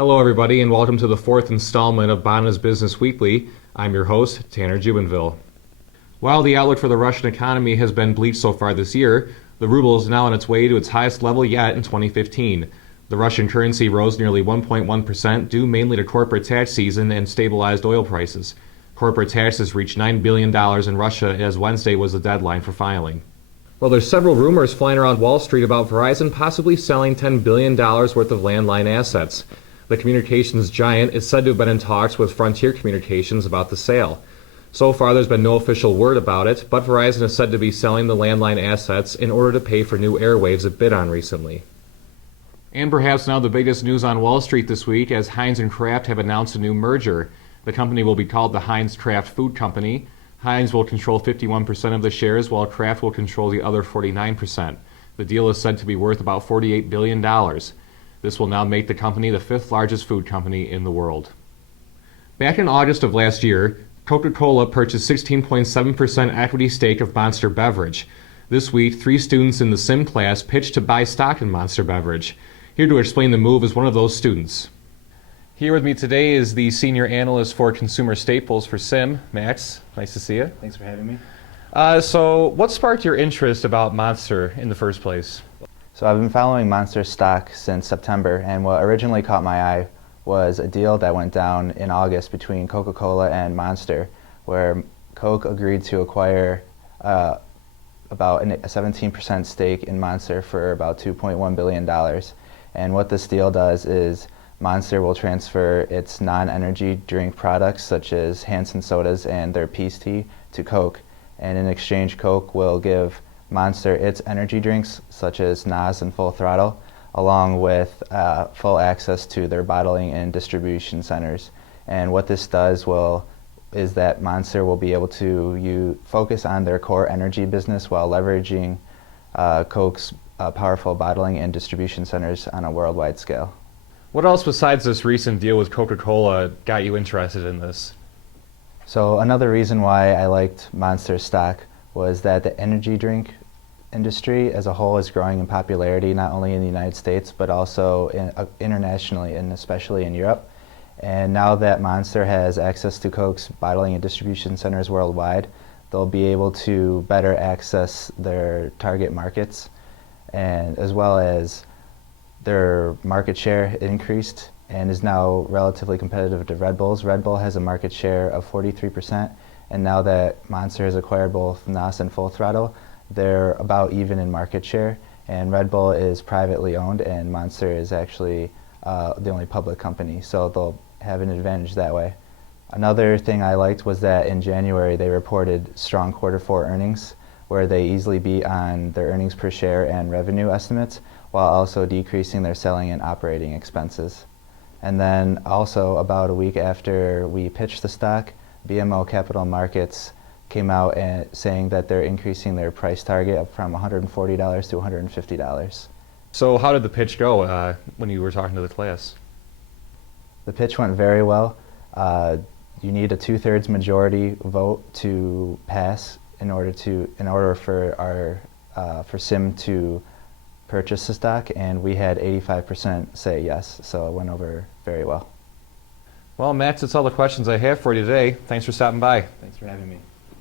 Hello everybody and welcome to the fourth installment of Bona's Business Weekly. I'm your host, Tanner Jubenville. While the outlook for the Russian economy has been bleak so far this year, the ruble is now on its way to its highest level yet in 2015. The Russian currency rose nearly 1.1% due mainly to corporate tax season and stabilized oil prices. Corporate taxes reached $9 billion in Russia as Wednesday was the deadline for filing. Well, there's several rumors flying around Wall Street about Verizon possibly selling $10 billion worth of landline assets. The communications giant is said to have been in talks with Frontier Communications about the sale. So far, there's been no official word about it, but Verizon is said to be selling the landline assets in order to pay for new airwaves it bid on recently. And perhaps now the biggest news on Wall Street this week, as Heinz and Kraft have announced a new merger. The company will be called the Heinz Kraft Food Company. Heinz will control 51% of the shares, while Kraft will control the other 49%. The deal is said to be worth about $48 billion. This will now make the company the fifth largest food company in the world. Back in August of last year, Coca-Cola purchased 16.7% equity stake of Monster Beverage. This week, 3 students in the SIM class pitched to buy stock in Monster Beverage. Here to explain the move is one of those students. Here with me today is the senior analyst for consumer staples for SIM, Max. Nice to see you. Thanks for having me. So what sparked your interest about Monster in the first place? So I've been following Monster stock since September, and what originally caught my eye was a deal that went down in August between Coca-Cola and Monster, where Coke agreed to acquire about a 17% stake in Monster for about $2.1 billion. And what this deal does is Monster will transfer its non-energy drink products such as Hansen sodas and their peace tea to Coke, and in exchange Coke will give Monster its energy drinks such as NOS and Full Throttle, along with full access to their bottling and distribution centers. And what this does is that Monster will be able to focus on their core energy business while leveraging Coke's powerful bottling and distribution centers on a worldwide scale. What else besides this recent deal with Coca-Cola got you interested in this? So another reason why I liked Monster stock was that the energy drink industry as a whole is growing in popularity, not only in the United States but also internationally, and especially in Europe. And now that Monster has access to Coke's bottling and distribution centers worldwide, they'll be able to better access their target markets, and as well as their market share increased and is now relatively competitive to Red Bull's. Red Bull has a market share of 43%, and now that Monster has acquired both NOS and Full Throttle, they're about even in market share. And Red Bull is privately owned, and Monster is actually the only public company, so they'll have an advantage that way. Another thing I liked was that in January they reported strong Q4 earnings, where they easily beat on their earnings per share and revenue estimates, while also decreasing their selling and operating expenses. And then also about a week after we pitched the stock, BMO Capital Markets came out saying that they're increasing their price target up from $140 to $150. So how did the pitch go when you were talking to the class? The pitch went very well. You need a 2/3 majority vote to pass in order for SIM to purchase the stock, and we had 85% say yes, so it went over very well. Well, Max, that's all the questions I have for you today. Thanks for stopping by. Thanks for having me.